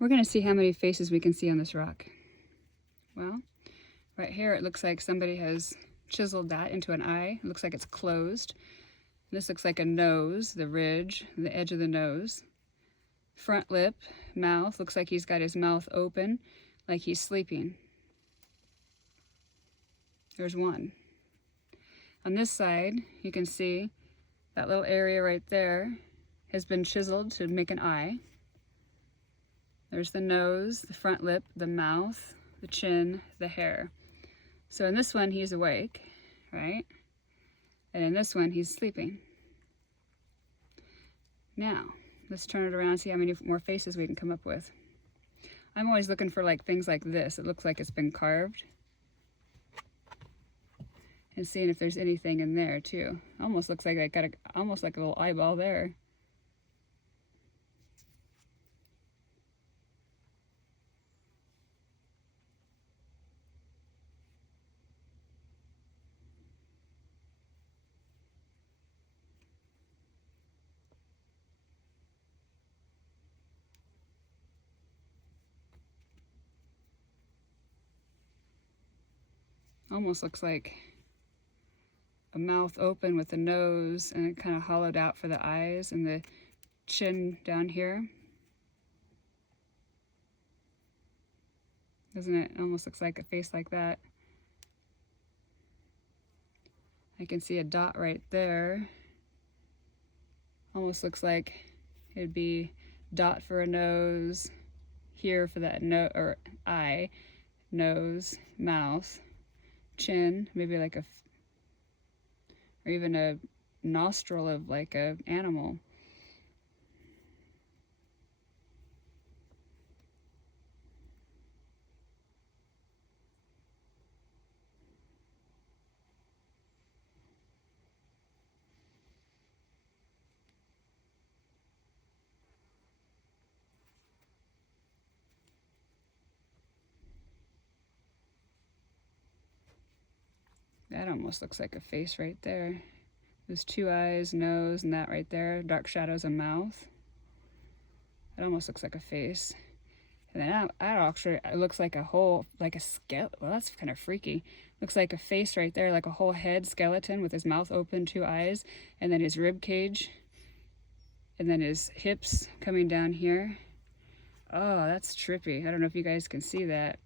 We're going to see how many faces we can see on this rock. Well, right here it looks like somebody has chiseled that into an eye. It looks like it's closed. This looks like a nose, the ridge, the edge of the nose. Front lip, mouth, looks like he's got his mouth open, like he's sleeping. There's one. On this side, you can see that little area right there has been chiseled to make an eye. There's the nose, the front lip, the mouth, the chin, the hair. So in this one, he's awake, right? And in this one, he's sleeping. Now, let's turn it around and see how many more faces we can come up with. I'm always looking for like things like this. It looks like it's been carved. And seeing if there's anything in there too. Almost looks like I got almost like a little eyeball there. Almost looks like a mouth open with the nose and it kind of hollowed out for the eyes and the chin down here. Doesn't it? Almost looks like a face like that. I can see a dot right there. Almost looks like it'd be dot for a nose, here for that or eye, nose, mouth, chin, maybe like or even a nostril of like a animal. That almost looks like a face right there. There's two eyes, nose, and that right there. Dark shadows, a mouth. It almost looks like a face. And then that actually it looks like a whole, like a skeleton. Well, that's kind of freaky. Looks like a face right there, like a whole head skeleton with his mouth open, two eyes, and then his rib cage, and then his hips coming down here. Oh, that's trippy. I don't know if you guys can see that.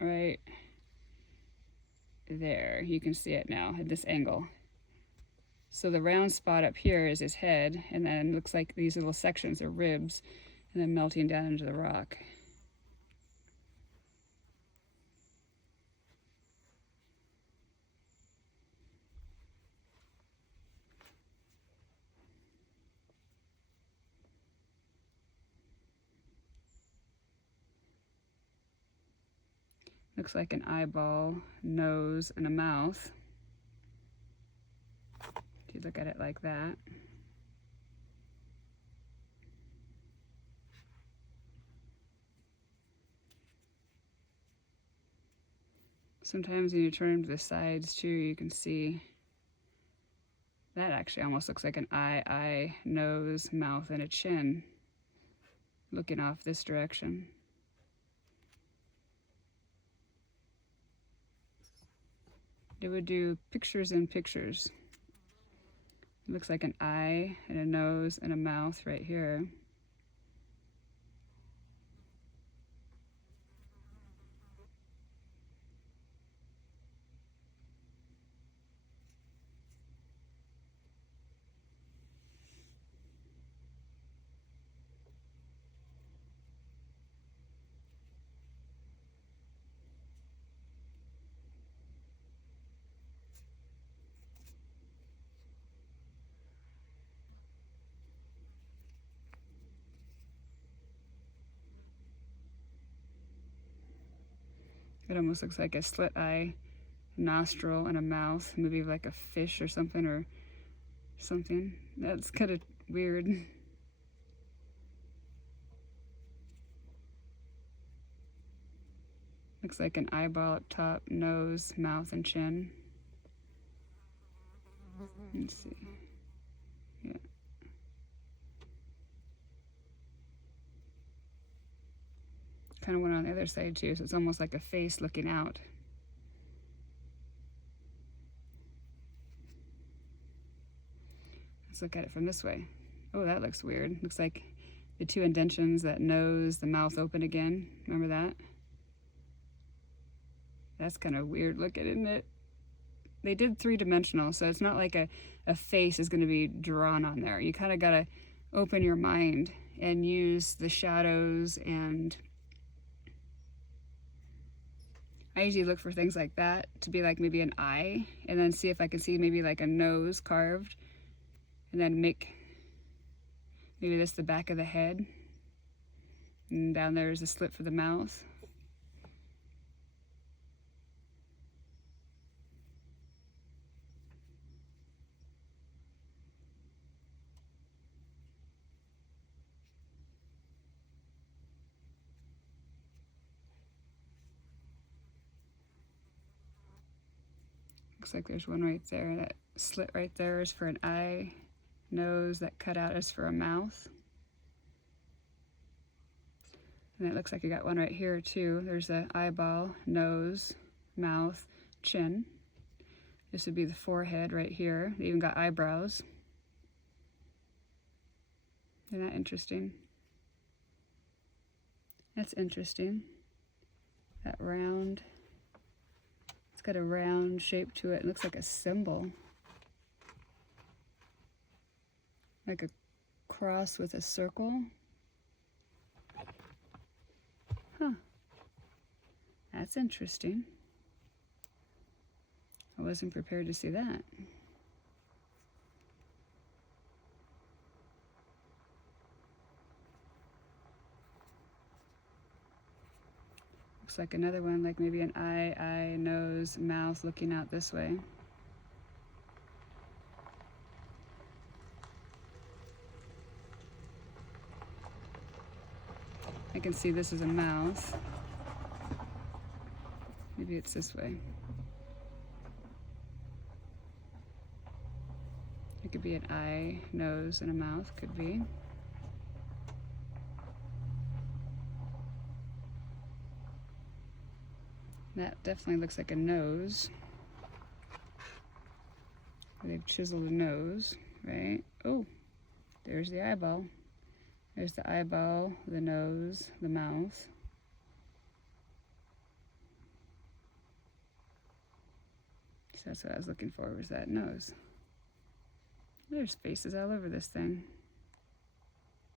Right there, you can see it now at this angle. So the round spot up here is his head, and then it looks like these little sections are ribs, and then melting down into the rock. Looks like an eyeball, nose, and a mouth. If you look at it like that. Sometimes when you turn them to the sides too, you can see that actually almost looks like an eye, nose, mouth, and a chin looking off this direction. It would do pictures in pictures. It looks like an eye and a nose and a mouth right here. It almost looks like a slit eye, nostril, and a mouth, maybe like a fish or something. That's kind of weird. Looks like an eyeball up top, nose, mouth, and chin. Let's see. Yeah. Kind of one on the other side too, so it's almost like a face looking out. Let's look at it from this way. Oh, that looks weird. Looks like the two indentions, that nose, the mouth open again. Remember that? That's kind of weird looking, isn't it? They did three-dimensional, so it's not like a face is going to be drawn on there. You kind of got to open your mind and use the shadows, and I usually look for things like that to be like maybe an eye, and then see if I can see maybe like a nose carved, and then make maybe this the back of the head, and down there is a slit for the mouth. Looks like there's one right there. That slit right there is for an eye, nose, that cutout is for a mouth. And it looks like you got one right here too. There's an eyeball, nose, mouth, chin. This would be the forehead right here. They even got eyebrows. Isn't that interesting? That's interesting. That round. It's got a round shape to it. It looks like a symbol. Like a cross with a circle. Huh. That's interesting. I wasn't prepared to see that. Looks like another one, like maybe an eye, nose, mouth looking out this way. I can see this is a mouth. Maybe it's this way. It could be an eye, nose, and a mouth, could be. That definitely looks like a nose. They've chiseled a nose, right? Oh, there's the eyeball. There's the eyeball, the nose, the mouth. So that's what I was looking for, was that nose. There's faces all over this thing.